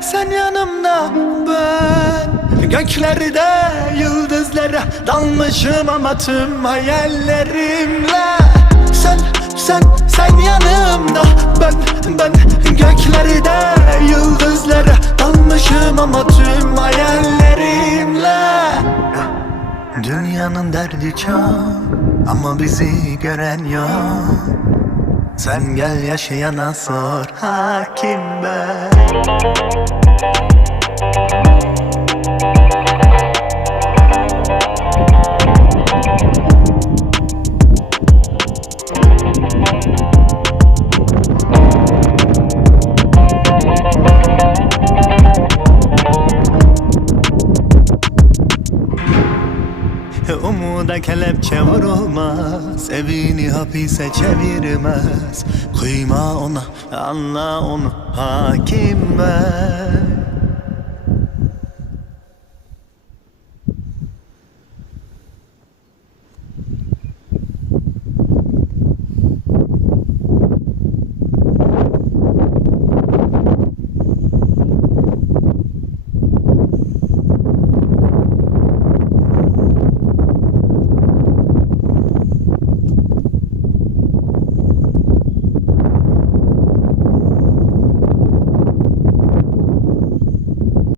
Sen yanımda, ben göklerde yıldızlara dalmışım ama tüm hayallerimle. Sen yanımda, ben göklerde yıldızlara dalmışım ama tüm hayallerimle. Dünyanın derdi çok ama bizi gören yok. Sen gel yaşayana sor, hakim ben. Umuda kelepçe vurulmaz, evini hapise çevirmez. Kıyma ona, anla onu, hakim ben.